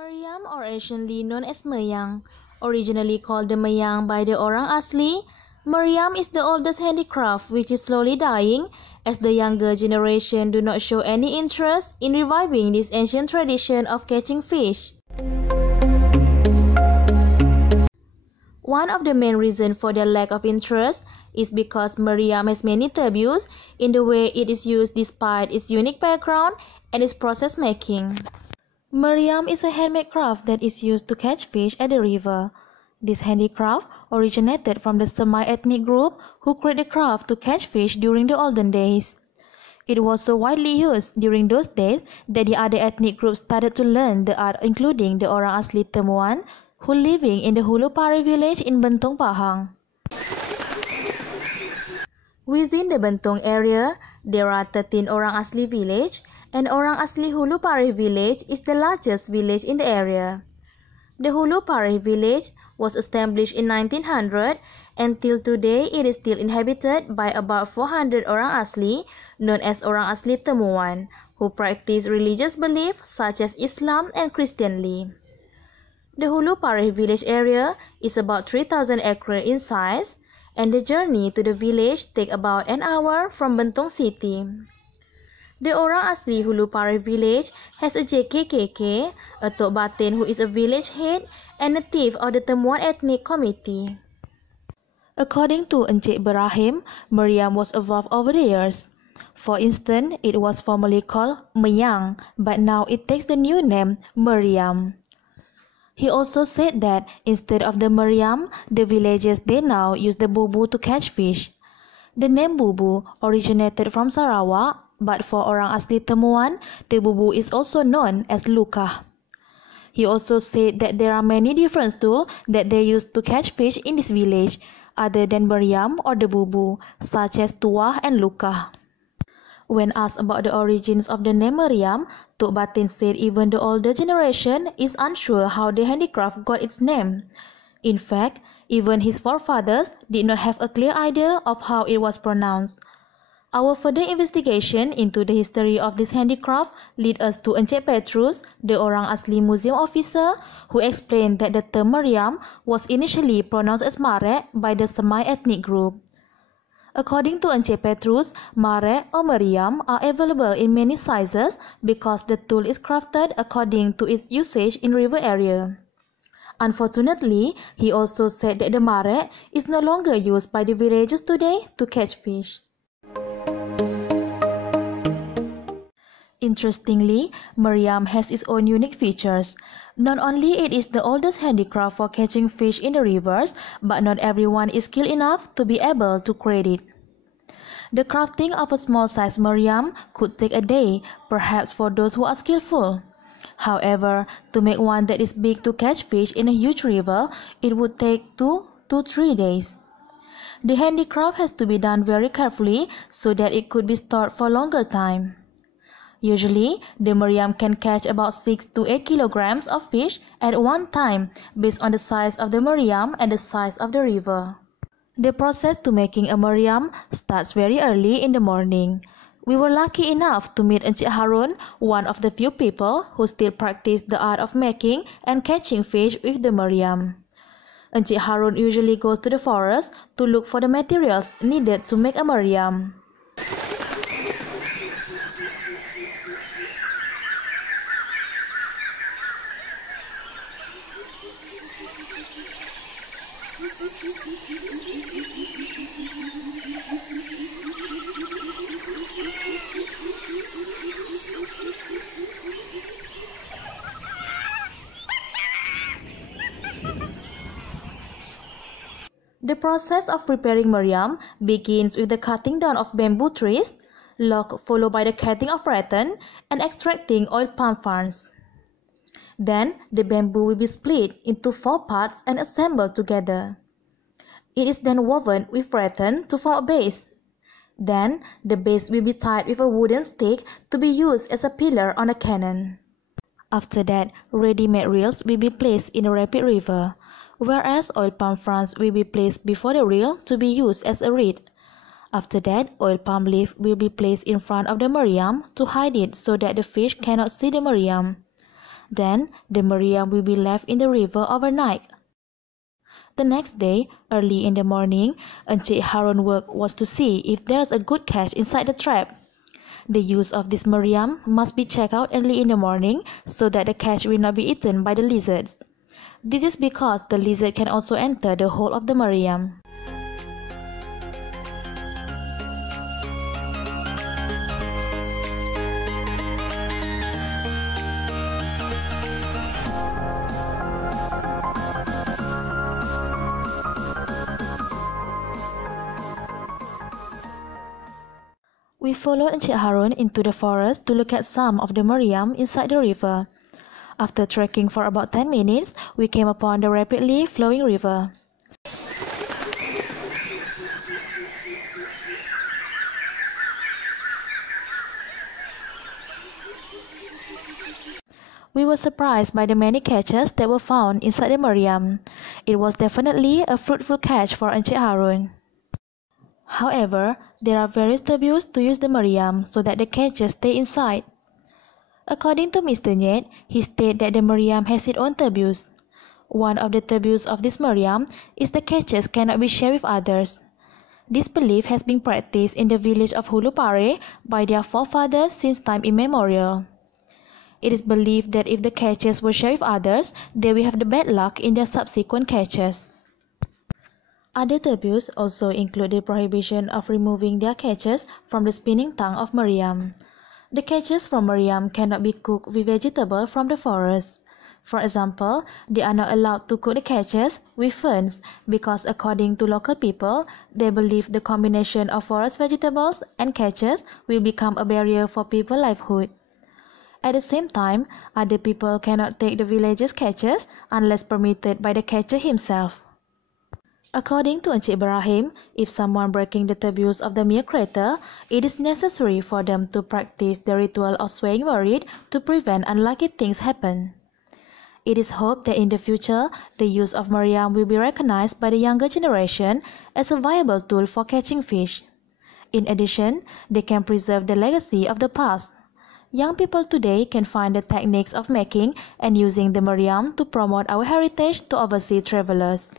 Meriam, or anciently known as Meyang, originally called the Meyang by the Orang Asli, Meriam is the oldest handicraft which is slowly dying as the younger generation do not show any interest in reviving this ancient tradition of catching fish. One of the main reasons for their lack of interest is because Meriam has many taboos in the way it is used despite its unique background and its process making. Meriam is a handmade craft that is used to catch fish at the river. This handicraft originated from the semi-ethnic group who created the craft to catch fish during the olden days. It was so widely used during those days that the other ethnic groups started to learn the art, including the Orang Asli Puan, who living in the Hulu Pareh village in Bentong, Pahang. Within the Bentong area, there are 13 Orang Asli village, and Orang Asli Hulu Pareh village is the largest village in the area. The Hulu Pareh village was established in 1900, and till today it is still inhabited by about 400 Orang Asli, known as Orang Asli Temuan, who practice religious beliefs such as Islam and Christianity. The Hulu Pareh village area is about 3,000 acres in size, and the journey to the village takes about an hour from Bentong city. The Orang Asli Hulu Pareh village has a JKKK, a Tok Batin who is a village head and a chief of the Temuan ethnic committee. According to Encik Ibrahim, Meriam was evolved over the years. For instance, it was formerly called Meyang, but now it takes the new name Meriam. He also said that instead of the Meriam, the villagers they now use the bubu to catch fish. The name bubu originated from Sarawak, but for Orang Asli Temuan, the bubu is also known as luka. He also said that there are many different tools that they use to catch fish in this village, other than Meriam or the bubu, such as tuah and luka. When asked about the origins of the name Meriam, Tok Batin said even the older generation is unsure how the handicraft got its name. In fact, even his forefathers did not have a clear idea of how it was pronounced. Our further investigation into the history of this handicraft led us to Encik Petrus, the Orang Asli Museum officer, who explained that the term Meriam was initially pronounced as Marek by the semi-ethnic group. According to Encik Petrus, Marek or Meriam are available in many sizes because the tool is crafted according to its usage in river area. Unfortunately, he also said that the Marek is no longer used by the villagers today to catch fish. Interestingly, Meriam has its own unique features. Not only it is the oldest handicraft for catching fish in the rivers, but not everyone is skilled enough to be able to create it. The crafting of a small-sized Meriam could take a day, perhaps for those who are skillful. However, to make one that is big to catch fish in a huge river, it would take 2 to 3 days. The handicraft has to be done very carefully so that it could be stored for longer time. Usually, the Meriam can catch about 6 to 8 kilograms of fish at one time based on the size of the Meriam and the size of the river. The process to making a Meriam starts very early in the morning. We were lucky enough to meet Encik Harun, one of the few people who still practice the art of making and catching fish with the Meriam. Encik Harun usually goes to the forest to look for the materials needed to make a Meriam. The process of preparing Meriam begins with the cutting down of bamboo trees, log followed by the cutting of rattan and extracting oil palm fronds. Then, the bamboo will be split into 4 parts and assembled together. It is then woven with rattan to form a base. Then, the base will be tied with a wooden stick to be used as a pillar on a cannon. After that, ready-made reels will be placed in a rapid river, whereas oil palm fronds will be placed before the reel to be used as a reed. After that, oil palm leaf will be placed in front of the Meriam to hide it so that the fish cannot see the Meriam. Then, the meriam will be left in the river overnight. The next day, early in the morning, Encik Harun's work was to see if there's a good catch inside the trap. The use of this meriam must be checked out early in the morning so that the catch will not be eaten by the lizards. This is because the lizard can also enter the hole of the meriam. We followed Encik Harun into the forest to look at some of the meriam inside the river. After trekking for about 10 minutes, we came upon the rapidly flowing river. We were surprised by the many catches that were found inside the meriam. It was definitely a fruitful catch for Encik Harun. However, there are various taboos to use the meriam so that the catches stay inside. According to Mr. Nyet, he stated that the meriam has its own taboos. One of the taboos of this meriam is the catches cannot be shared with others. This belief has been practiced in the village of Hulu Pareh by their forefathers since time immemorial. It is believed that if the catches were shared with others, they will have the bad luck in their subsequent catches. Other taboos also include the prohibition of removing their catches from the spinning tongue of meriam. The catches from meriam cannot be cooked with vegetables from the forest. For example, they are not allowed to cook the catches with ferns because according to local people, they believe the combination of forest vegetables and catches will become a barrier for people's livelihood. At the same time, other people cannot take the village's catches unless permitted by the catcher himself. According to Encik Ibrahim, if someone breaking the taboos of the milk crater, it is necessary for them to practice the ritual of swaying worried to prevent unlucky things happen. It is hoped that in the future, the use of meriam will be recognized by the younger generation as a viable tool for catching fish. In addition, they can preserve the legacy of the past. Young people today can find the techniques of making and using the meriam to promote our heritage to overseas travelers.